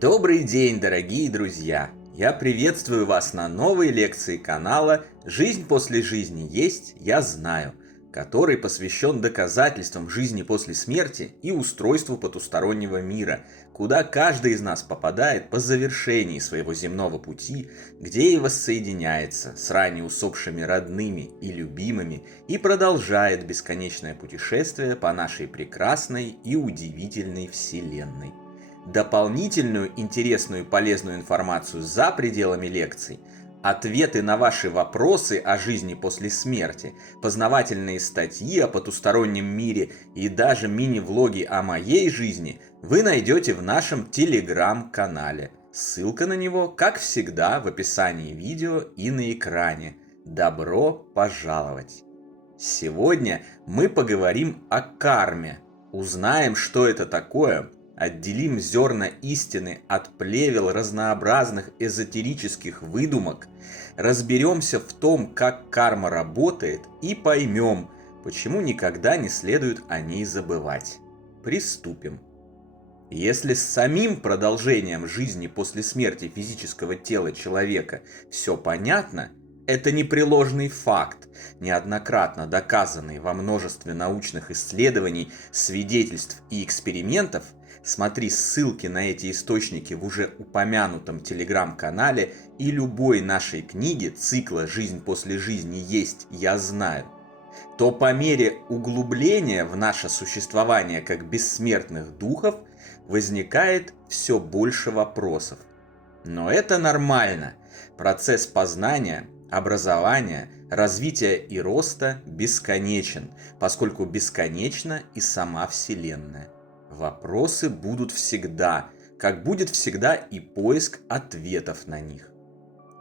Добрый день, дорогие друзья! Я приветствую вас на новой лекции канала «Жизнь после жизни есть, я знаю», который посвящен доказательствам жизни после смерти и устройству потустороннего мира, куда каждый из нас попадает по завершении своего земного пути, где и воссоединяется с ранее усопшими родными и любимыми и продолжает бесконечное путешествие по нашей прекрасной и удивительной Вселенной. Дополнительную интересную и полезную информацию за пределами лекций, ответы на ваши вопросы о жизни после смерти, познавательные статьи о потустороннем мире и даже мини-влоги о моей жизни вы найдете в нашем телеграм-канале. Ссылка на него, как всегда, в описании видео и на экране. Добро пожаловать! Сегодня мы поговорим о карме, узнаем, что это такое, отделим зерна истины от плевел разнообразных эзотерических выдумок, разберемся в том, как карма работает, и поймем, почему никогда не следует о ней забывать. Приступим. Если с самим продолжением жизни после смерти физического тела человека все понятно, это непреложный факт, неоднократно доказанный во множестве научных исследований, свидетельств и экспериментов. Смотри ссылки на эти источники в уже упомянутом телеграм-канале и любой нашей книге цикла «Жизнь после жизни есть, я знаю», то по мере углубления в наше существование как бессмертных духов возникает все больше вопросов. Но это нормально. Процесс познания, образования, развития и роста бесконечен, поскольку бесконечна и сама Вселенная. Вопросы будут всегда, как будет всегда и поиск ответов на них.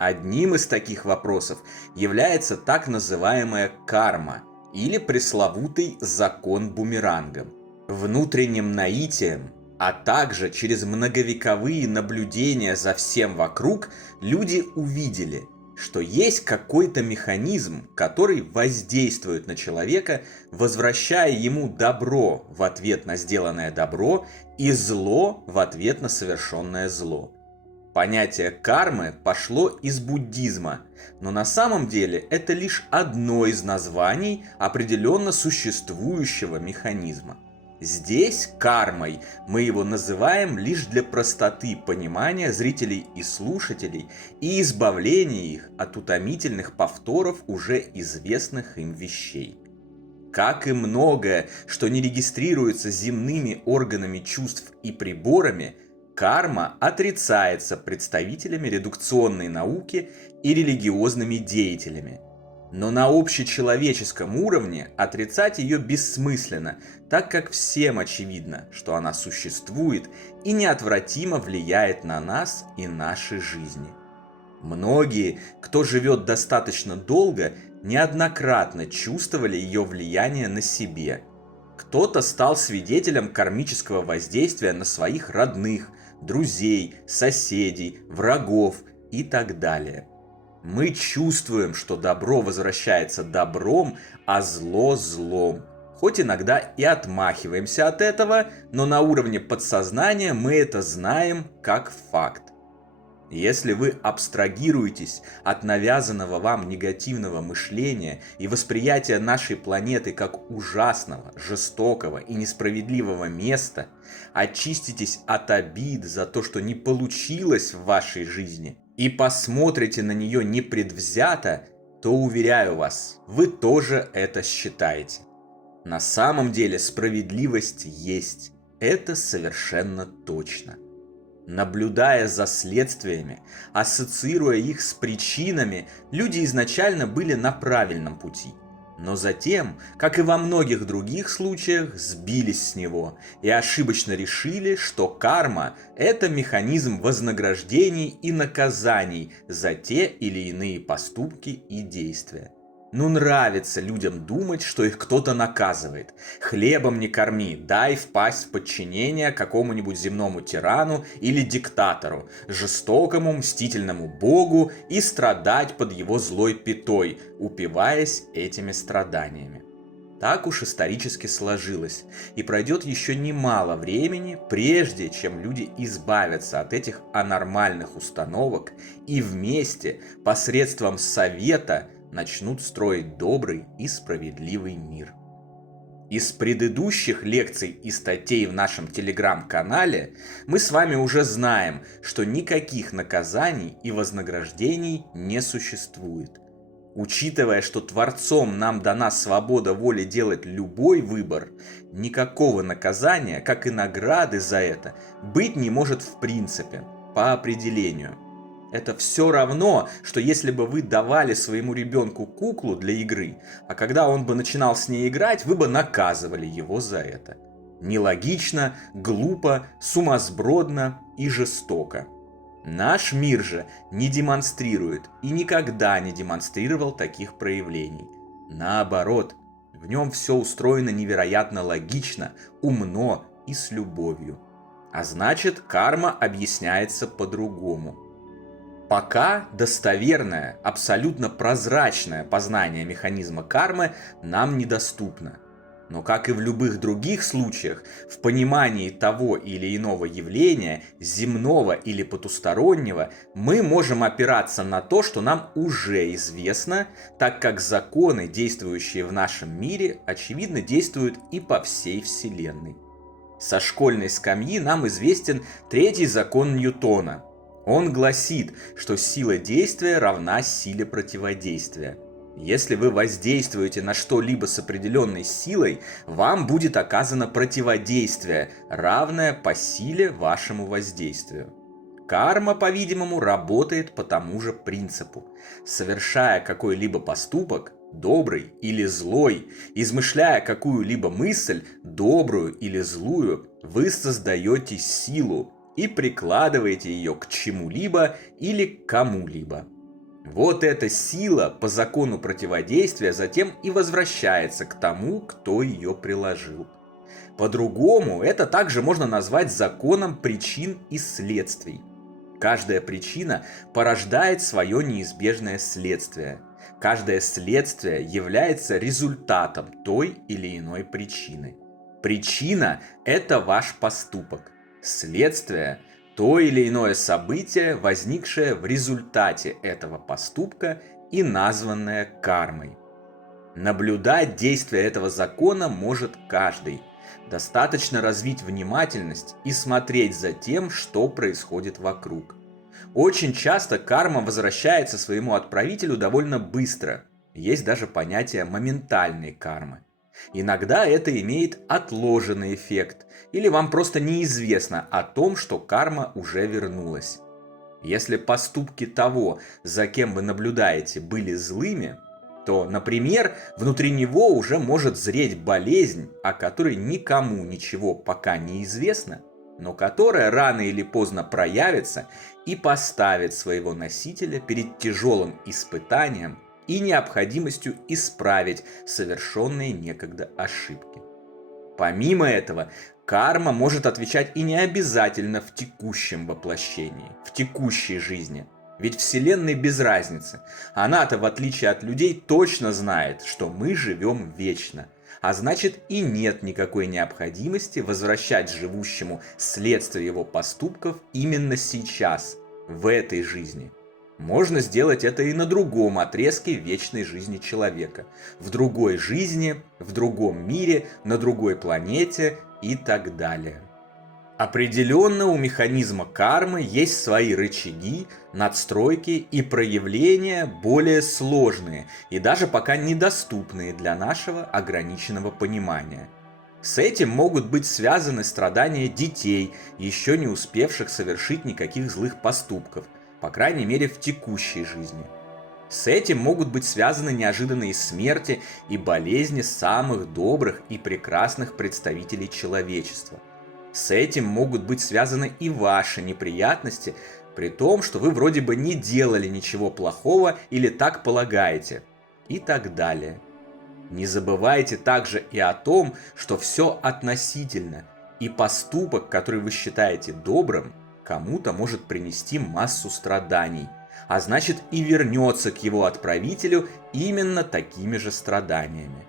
Одним из таких вопросов является так называемая карма, или пресловутый закон бумеранга. Внутренним наитием, а также через многовековые наблюдения за всем вокруг, люди увидели, что есть какой-то механизм, который воздействует на человека, возвращая ему добро в ответ на сделанное добро и зло в ответ на совершенное зло. Понятие кармы пошло из буддизма, но на самом деле это лишь одно из названий определенно существующего механизма. Здесь кармой мы его называем лишь для простоты понимания зрителей и слушателей и избавления их от утомительных повторов уже известных им вещей. Как и многое, что не регистрируется земными органами чувств и приборами, карма отрицается представителями редукционной науки и религиозными деятелями. Но на общечеловеческом уровне отрицать ее бессмысленно, так как всем очевидно, что она существует и неотвратимо влияет на нас и наши жизни. Многие, кто живет достаточно долго, неоднократно чувствовали ее влияние на себе. Кто-то стал свидетелем кармического воздействия на своих родных, друзей, соседей, врагов и так далее. Мы чувствуем, что добро возвращается добром, а зло злом. Хоть иногда и отмахиваемся от этого, но на уровне подсознания мы это знаем как факт. Если вы абстрагируетесь от навязанного вам негативного мышления и восприятия нашей планеты как ужасного, жестокого и несправедливого места, очиститесь от обид за то, что не получилось в вашей жизни, и посмотрите на нее непредвзято, то, уверяю вас, вы тоже это считаете. На самом деле справедливость есть, это совершенно точно. Наблюдая за следствиями, ассоциируя их с причинами, люди изначально были на правильном пути. Но затем, как и во многих других случаях, сбились с него и ошибочно решили, что карма – это механизм вознаграждений и наказаний за те или иные поступки и действия. Нравится людям думать, что их кто-то наказывает. Хлебом не корми, дай впасть в подчинение какому-нибудь земному тирану или диктатору, жестокому, мстительному богу и страдать под его злой пятой, упиваясь этими страданиями. Так уж исторически сложилось, и пройдет еще немало времени, прежде чем люди избавятся от этих анормальных установок и вместе, посредством совета, начнут строить добрый и справедливый мир. Из предыдущих лекций и статей в нашем телеграм-канале мы с вами уже знаем, что никаких наказаний и вознаграждений не существует. Учитывая, что Творцом нам дана свобода воли делать любой выбор, никакого наказания, как и награды за это, быть не может в принципе, по определению. Это все равно, что если бы вы давали своему ребенку куклу для игры, а когда он бы начинал с ней играть, вы бы наказывали его за это. Нелогично, глупо, сумасбродно и жестоко. Наш мир же не демонстрирует и никогда не демонстрировал таких проявлений. Наоборот, в нем все устроено невероятно логично, умно и с любовью. А значит, карма объясняется по-другому. Пока достоверное, абсолютно прозрачное познание механизма кармы нам недоступно. Но, как и в любых других случаях, в понимании того или иного явления, земного или потустороннего, мы можем опираться на то, что нам уже известно, так как законы, действующие в нашем мире, очевидно действуют и по всей Вселенной. Со школьной скамьи нам известен третий закон Ньютона. Он гласит, что сила действия равна силе противодействия. Если вы воздействуете на что-либо с определенной силой, вам будет оказано противодействие, равное по силе вашему воздействию. Карма, по-видимому, работает по тому же принципу. Совершая какой-либо поступок, добрый или злой, измышляя какую-либо мысль, добрую или злую, вы создаете силу и прикладываете ее к чему-либо или к кому-либо. Вот эта сила по закону противодействия затем и возвращается к тому, кто ее приложил. По-другому это также можно назвать законом причин и следствий. Каждая причина порождает свое неизбежное следствие. Каждое следствие является результатом той или иной причины. Причина – это ваш поступок. Следствие – то или иное событие, возникшее в результате этого поступка и названное кармой. Наблюдать действие этого закона может каждый. Достаточно развить внимательность и смотреть за тем, что происходит вокруг. Очень часто карма возвращается своему отправителю довольно быстро. Есть даже понятие моментальной кармы. Иногда это имеет отложенный эффект, или вам просто неизвестно о том, что карма уже вернулась. Если поступки того, за кем вы наблюдаете, были злыми, то, например, внутри него уже может зреть болезнь, о которой никому ничего пока не известно, но которая рано или поздно проявится и поставит своего носителя перед тяжелым испытанием и необходимостью исправить совершенные некогда ошибки. Помимо этого, карма может отвечать и не обязательно в текущем воплощении, в текущей жизни. Ведь Вселенной без разницы. Она-то, в отличие от людей, точно знает, что мы живем вечно. А значит, и нет никакой необходимости возвращать живущему следствие его поступков именно сейчас, в этой жизни. Можно сделать это и на другом отрезке вечной жизни человека. В другой жизни, в другом мире, на другой планете и так далее. Определенно у механизма кармы есть свои рычаги, надстройки и проявления более сложные и даже пока недоступные для нашего ограниченного понимания. С этим могут быть связаны страдания детей, еще не успевших совершить никаких злых поступков, по крайней мере в текущей жизни. С этим могут быть связаны неожиданные смерти и болезни самых добрых и прекрасных представителей человечества. С этим могут быть связаны и ваши неприятности, при том, что вы вроде бы не делали ничего плохого или так полагаете, и так далее. Не забывайте также и о том, что все относительно, и поступок, который вы считаете добрым, кому-то может принести массу страданий, а значит и вернется к его отправителю именно такими же страданиями.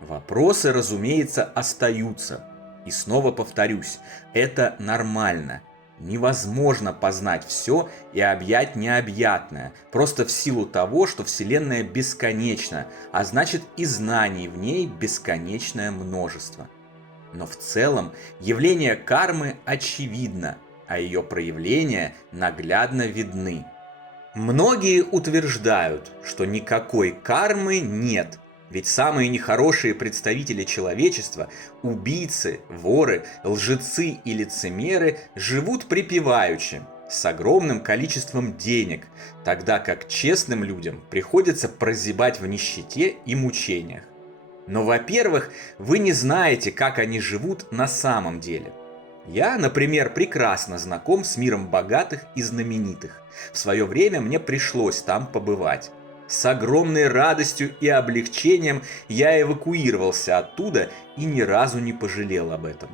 Вопросы, разумеется, остаются. И снова повторюсь, это нормально. Невозможно познать все и объять необъятное, просто в силу того, что Вселенная бесконечна, а значит и знаний в ней бесконечное множество. Но в целом явление кармы очевидно, а ее проявления наглядно видны. Многие утверждают, что никакой кармы нет, ведь самые нехорошие представители человечества, убийцы, воры, лжецы и лицемеры живут припеваючи, с огромным количеством денег, тогда как честным людям приходится прозябать в нищете и мучениях. Но, во-первых, вы не знаете, как они живут на самом деле. Я, например, прекрасно знаком с миром богатых и знаменитых. В свое время мне пришлось там побывать. С огромной радостью и облегчением я эвакуировался оттуда и ни разу не пожалел об этом.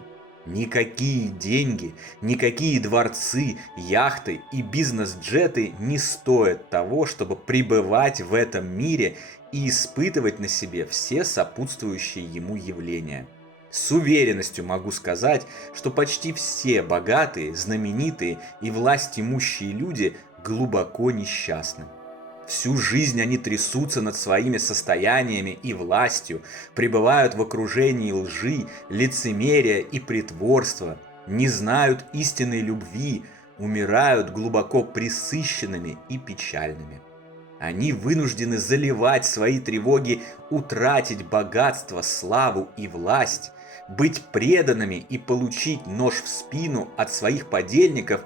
Никакие деньги, никакие дворцы, яхты и бизнес-джеты не стоят того, чтобы пребывать в этом мире и испытывать на себе все сопутствующие ему явления. С уверенностью могу сказать, что почти все богатые, знаменитые и власть имущие люди глубоко несчастны. Всю жизнь они трясутся над своими состояниями и властью, пребывают в окружении лжи, лицемерия и притворства, не знают истинной любви, умирают глубоко пресыщенными и печальными. Они вынуждены заливать свои тревоги, утратить богатство, славу и власть, быть преданными и получить нож в спину от своих подельников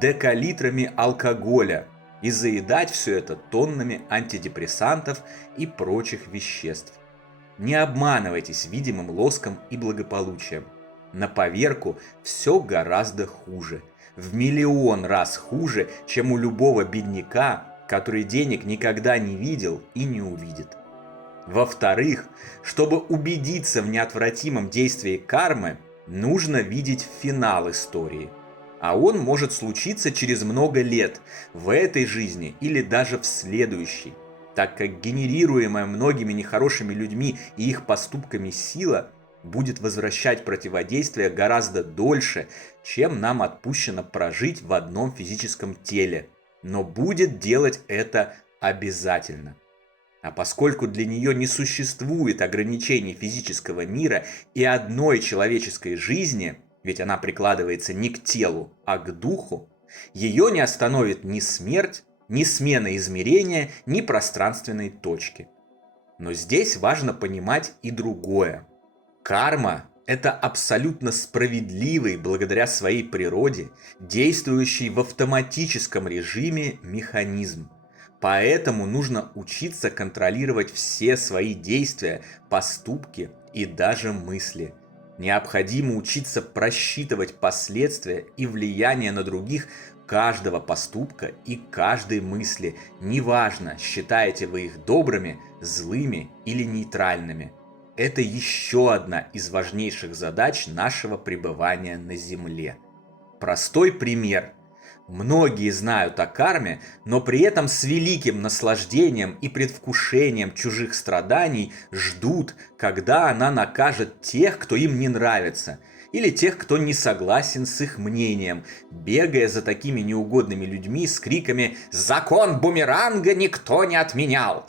декалитрами алкоголя и заедать все это тоннами антидепрессантов и прочих веществ. Не обманывайтесь видимым лоском и благополучием. На поверку все гораздо хуже. В миллион раз хуже, чем у любого бедняка, который денег никогда не видел и не увидит. Во-вторых, чтобы убедиться в неотвратимом действии кармы, нужно видеть финал истории. А он может случиться через много лет, в этой жизни или даже в следующей, так как генерируемая многими нехорошими людьми и их поступками сила будет возвращать противодействие гораздо дольше, чем нам отпущено прожить в одном физическом теле, но будет делать это обязательно. А поскольку для нее не существует ограничений физического мира и одной человеческой жизни, ведь она прикладывается не к телу, а к духу, ее не остановит ни смерть, ни смена измерения, ни пространственной точки. Но здесь важно понимать и другое. Карма – это абсолютно справедливый, благодаря своей природе, действующий в автоматическом режиме механизм. Поэтому нужно учиться контролировать все свои действия, поступки и даже мысли. Необходимо учиться просчитывать последствия и влияние на других каждого поступка и каждой мысли, неважно, считаете вы их добрыми, злыми или нейтральными. Это еще одна из важнейших задач нашего пребывания на Земле. Простой пример. Многие знают о карме, но при этом с великим наслаждением и предвкушением чужих страданий ждут, когда она накажет тех, кто им не нравится, или тех, кто не согласен с их мнением, бегая за такими неугодными людьми с криками «Закон бумеранга никто не отменял!».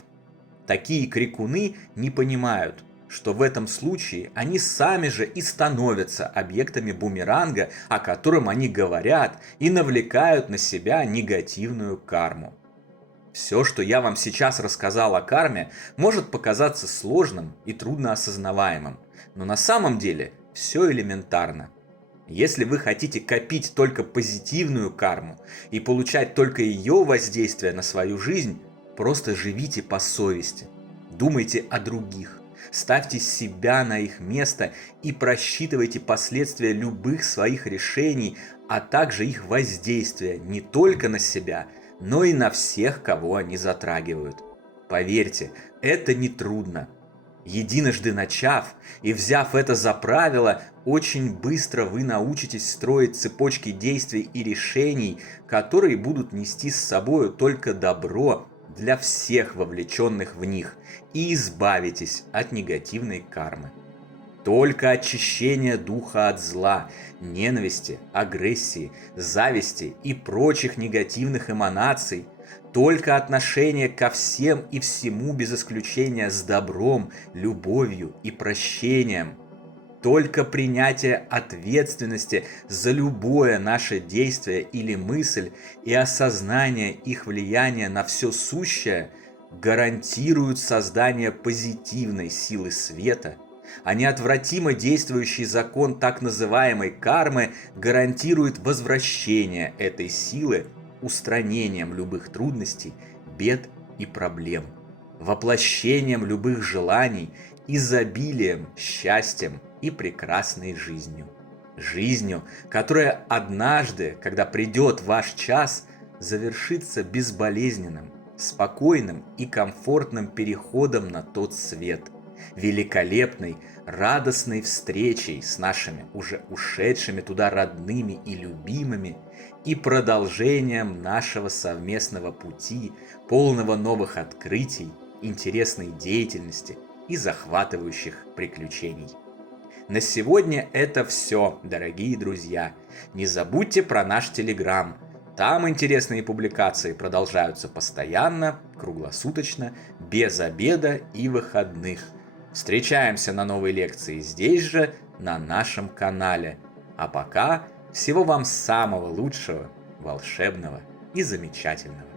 Такие крикуны не понимают, что в этом случае они сами же и становятся объектами бумеранга, о котором они говорят, и навлекают на себя негативную карму. Все, что я вам сейчас рассказал о карме, может показаться сложным и трудноосознаваемым, но на самом деле все элементарно. Если вы хотите копить только позитивную карму и получать только ее воздействие на свою жизнь, просто живите по совести, думайте о других. Ставьте себя на их место и просчитывайте последствия любых своих решений, а также их воздействия не только на себя, но и на всех, кого они затрагивают. Поверьте, это не трудно. Единожды начав и взяв это за правило, очень быстро вы научитесь строить цепочки действий и решений, которые будут нести с собой только добро, для всех вовлеченных в них и избавитесь от негативной кармы. Только очищение духа от зла, ненависти, агрессии, зависти и прочих негативных эманаций, только отношение ко всем и всему без исключения с добром, любовью и прощением, только принятие ответственности за любое наше действие или мысль и осознание их влияния на все сущее гарантируют создание позитивной силы света, а неотвратимо действующий закон так называемой кармы гарантирует возвращение этой силы устранением любых трудностей, бед и проблем, воплощением любых желаний, изобилием, счастьем и прекрасной жизнью. Жизнью, которая однажды, когда придет ваш час, завершится безболезненным, спокойным и комфортным переходом на тот свет, великолепной, радостной встречей с нашими уже ушедшими туда родными и любимыми и продолжением нашего совместного пути, полного новых открытий, интересной деятельности и захватывающих приключений. На сегодня это все, дорогие друзья. Не забудьте про наш Телеграм. Там интересные публикации продолжаются постоянно, круглосуточно, без обеда и выходных. Встречаемся на новой лекции здесь же, на нашем канале. А пока всего вам самого лучшего, волшебного и замечательного.